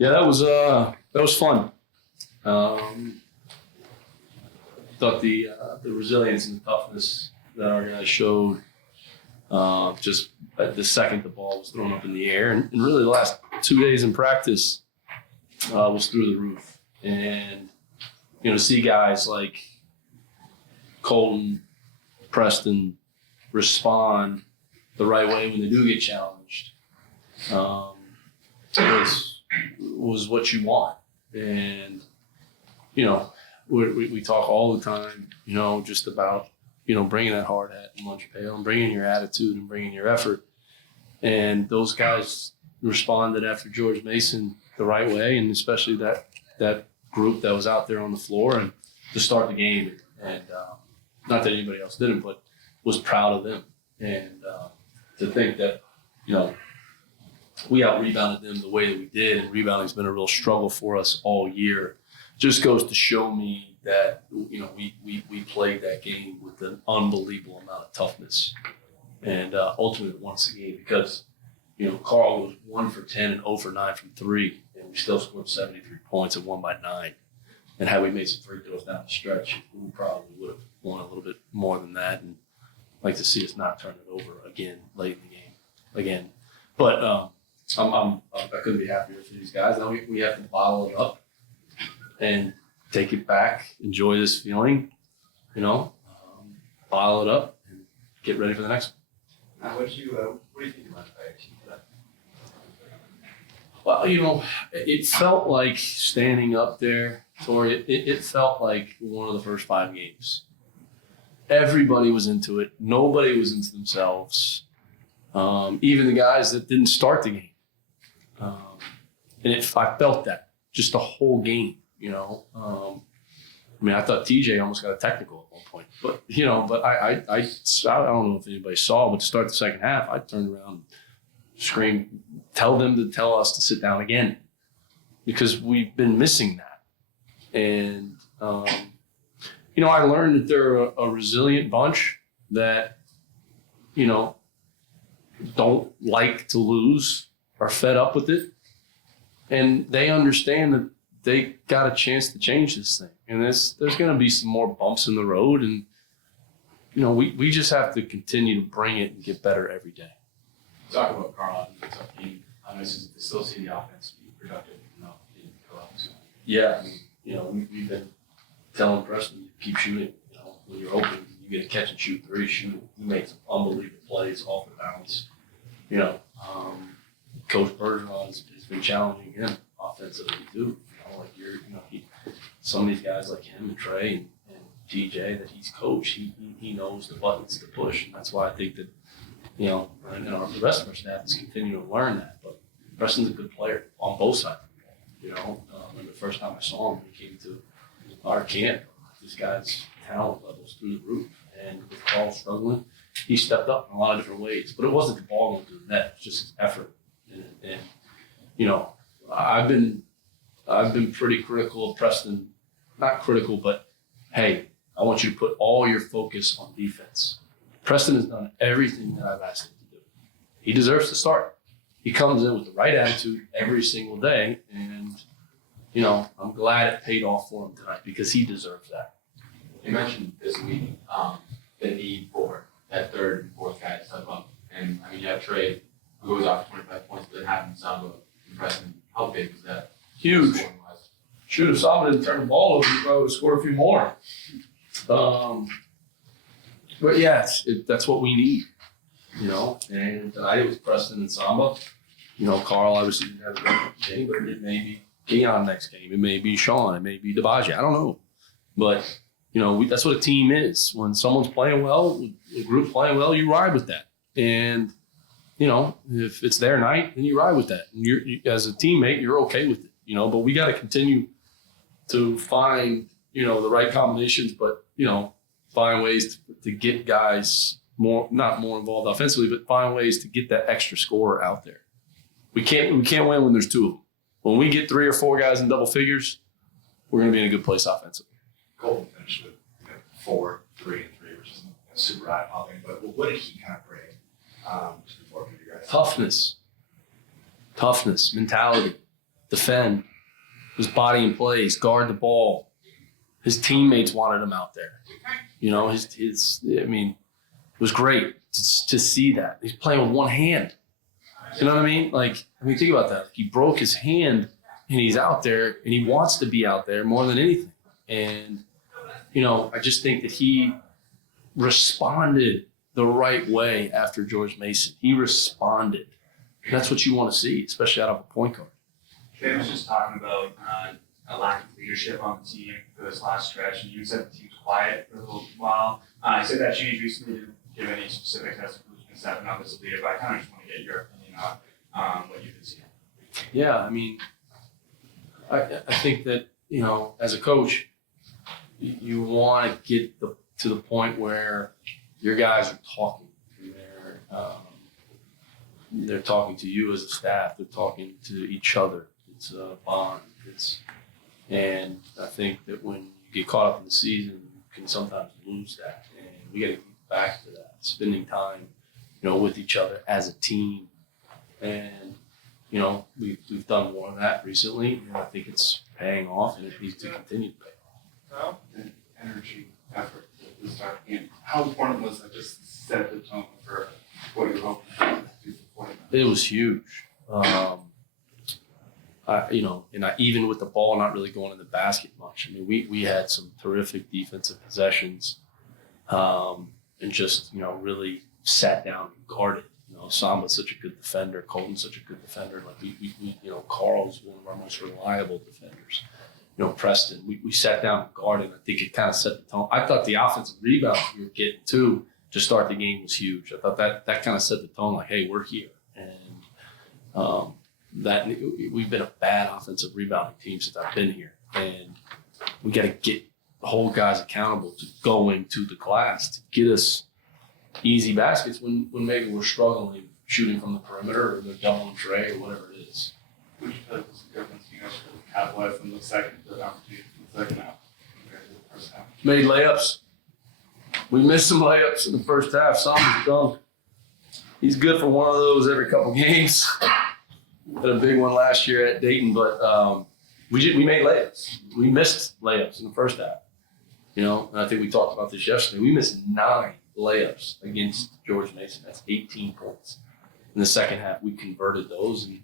Yeah, that was fun. Thought the resilience and the toughness that our guys showed just at the second the ball was thrown up in the air, and really the last 2 days in practice was through the roof. And to see guys like Colton, Preston respond the right way when they do get challenged was what you want. And we talk all the time, just about bringing that hard hat and lunch pail and bringing your attitude and bringing your effort. And those guys responded after George Mason the right way, and especially that group that was out there on the floor and to start the game. And not that anybody else didn't, but was proud of them. And to think that, we out-rebounded them the way that we did, and rebounding's been a real struggle for us all year, just goes to show me that, we played that game with an unbelievable amount of toughness. And ultimately won us the game because, Carl was 1 for 10 and 0 for 9 from 3, and we still scored 73 points and won by 9. And had we made some free throws down the stretch, we probably would have won a little bit more than that. And like to see us not turn it over again late in the game again. But I couldn't be happier for these guys. Now we have to bottle it up and take it back, enjoy this feeling, bottle it up and get ready for the next one. What do you think about the team today? Well, it felt like standing up there, Tori, it felt like one of the first 5 games. Everybody was into it. Nobody was into themselves. Even the guys that didn't start the game. And I felt that just the whole game, I thought TJ almost got a technical at one point, but I don't know if anybody saw, but to start the second half, I turned around and screamed, tell them to tell us to sit down again, because we've been missing that. And, I learned that they're a resilient bunch that, don't like to lose, are fed up with it. And they understand that they got a chance to change this thing. And there's going to be some more bumps in the road. And, we just have to continue to bring it and get better every day. Talk about Carl in the tough game. I know still see the offense be productive enough in Carlisle. Yeah, we've been telling Preston, keep shooting. When you're open, you get a catch and shoot 3, shoot it. He made some unbelievable plays off the bounce. Coach Bergeron has been challenging him offensively too. Some of these guys like him and Trey and TJ that he's coached, he knows the buttons to push, and that's why I think that and the rest of our staff is continuing to learn that. But Preston's a good player on both sides. And the first time I saw him, he came to our camp. This guy's talent level's through the roof, and with Carl struggling, he stepped up in a lot of different ways. But it wasn't the ball going through the net; it was just his effort. And I've been pretty critical of Preston. Not critical, but hey, I want you to put all your focus on defense. Preston has done everything that I've asked him to do. He deserves to start. He comes in with the right attitude every single day, and I'm glad it paid off for him tonight because he deserves that. You mentioned this week the need for that third and fourth guy to step up, and you have Trey who goes off 25 points, but having Samba and Preston, how big was that? Huge. Shoot, if Samba didn't turn the ball over, he probably would score a few more. But yeah, that's what we need, And tonight it was Preston and Samba. Carl obviously didn't have a great game, but it may be Keon next game. It may be Sean. It may be Dibaji. I don't know. But, that's what a team is. When someone's playing well, a group's playing well, you ride with that. And, if it's their night, then you ride with that. And you as a teammate, you're okay with it, But we got to continue to find, the right combinations, but, find ways to get guys not more involved offensively, but find ways to get that extra scorer out there. We can't win when there's 2 of them. When we get 3 or 4 guys in double figures, we're going to be in a good place offensively. Colton finished with 4, 3, and 3, which is super high popping. But what did he kind of bring to the floor for you guys? Toughness, mentality. defend, his body in place, guard the ball. His teammates wanted him out there. You know, I mean, it was great to see that. He's playing with one hand. You know what I mean? Like, I mean, think about that. He broke his hand and he's out there and he wants to be out there more than anything. And, you know, I just think that he responded the right way after George Mason. He responded. And that's what you want to see, especially out of a point guard. Jay was just talking about a lack of leadership on the team for this last stretch, and you said the team's quiet for a little while. I said that changed recently. Didn't give any specifics as to who's been stepping up as a leader, but I kind of just want to get your opinion on what you've been seeing. Yeah, I mean, I think that, you know, as a coach, you want to get to the point where your guys are talking. They're talking to you as a staff. They're talking to each other. It's a bond. And I think that when you get caught up in the season, you can sometimes lose that. And we got to get back to that, spending time, you know, with each other as a team. And, you know, we've done more of that recently, and I think it's paying off, and it needs to continue to pay off. And energy, effort to start the game. How important was that just set the tone for what you're hoping to do for 40 minutes? It was huge. You know, and even with the ball not really going in the basket much, I mean, we had some terrific defensive possessions, and just, you know, really sat down and guarded. You know, Samba's such a good defender. Colton's such a good defender. Like we you know, Carl's one of our most reliable defenders. You know, Preston, we sat down and guarded. I think it kind of set the tone. I thought the offensive rebounds we were getting too to start the game was huge. I thought that kind of set the tone, like, hey, we're here. And that we've been a bad offensive rebounding team since I've been here, and we got to get the whole guys accountable to going to the glass to get us easy baskets when maybe we're struggling shooting from the perimeter or the double and tray or whatever it is. Which was the difference you guys could capitalize on the second opportunity in the second half compared to the first half? Made layups. We missed some layups in the first half. Sam's dunk. He's good for one of those every couple games. Had a big one last year at Dayton, but we made layups. We missed layups in the first half. You know, and I think we talked about this yesterday. We missed 9 layups against George Mason. That's 18 points. In the second half, we converted those, and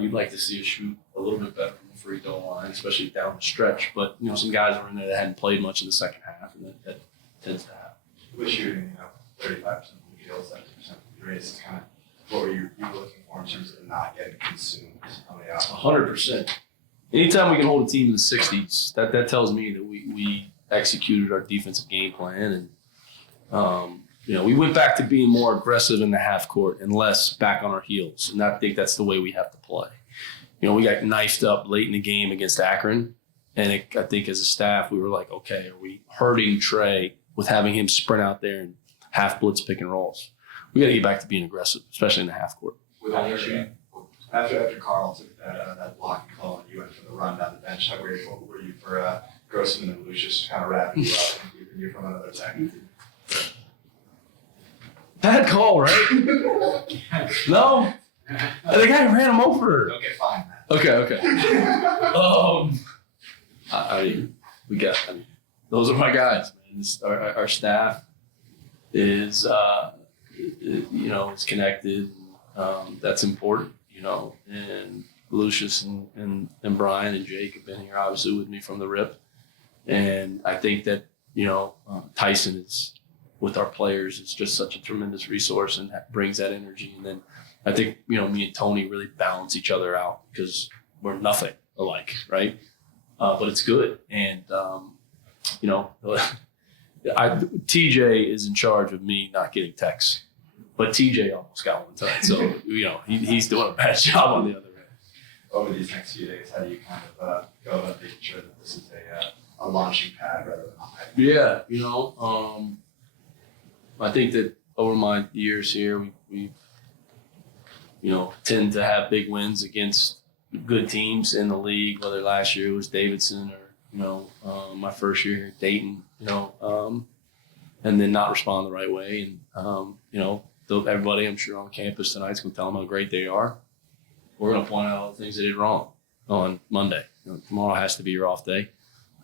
you'd like to see us shoot a little bit better from the free throw line, especially down the stretch. But, you know, some guys were in there that hadn't played much in the second half, and that tends to happen. With shooting, you know, 35% from the field, 70% from the race, is kind of what were you looking for in terms of not getting consumed on the outside? 100%. Anytime we can hold a team in the 60s, that tells me that we executed our defensive game plan, and you know, we went back to being more aggressive in the half court and less back on our heels. And I think that's the way we have to play. You know, we got knifed up late in the game against Akron, and I think as a staff we were like, okay, are we hurting Trey with having him sprint out there and half blitz pick and rolls? We got to get back to being aggressive, especially in the half court. With all your shooting? After Carl took that blocking call and you went for the run down the bench, how were you for Grossman and Lucius kind of wrapping you up and keeping you from another technique? Bad call, right? No? The guy ran him over. Okay, fine. Okay. Those are my guys, man. Our staff is, you know, is connected. That's important, you know. And Lucius and Brian and Jake have been here, obviously, with me from the rip. And I think that, you know, Tyson is, with our players, it's just such a tremendous resource and that brings that energy. And then I think, you know, me and Tony really balance each other out because we're nothing alike, right? But it's good. And, you know, TJ is in charge of me not getting texts, but TJ almost got one time. So, you know, he's doing a bad job on the other end. Over these next few days, how do you kind of go about making sure that this is a launching pad rather than a high? Yeah, you know, I think that over my years here, we you know, tend to have big wins against good teams in the league, whether last year it was Davidson or, you know, my first year here at Dayton, you know, and then not respond the right way. And, you know, everybody I'm sure on campus tonight is going to tell them how great they are. we're going to point out all the things they did wrong on Monday. Tomorrow has to be your off day.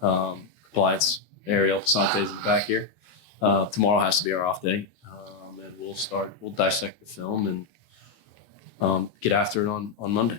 Compliance, Ariel Sante's back here. Tomorrow has to be our off day. And we'll dissect the film and get after it on Monday.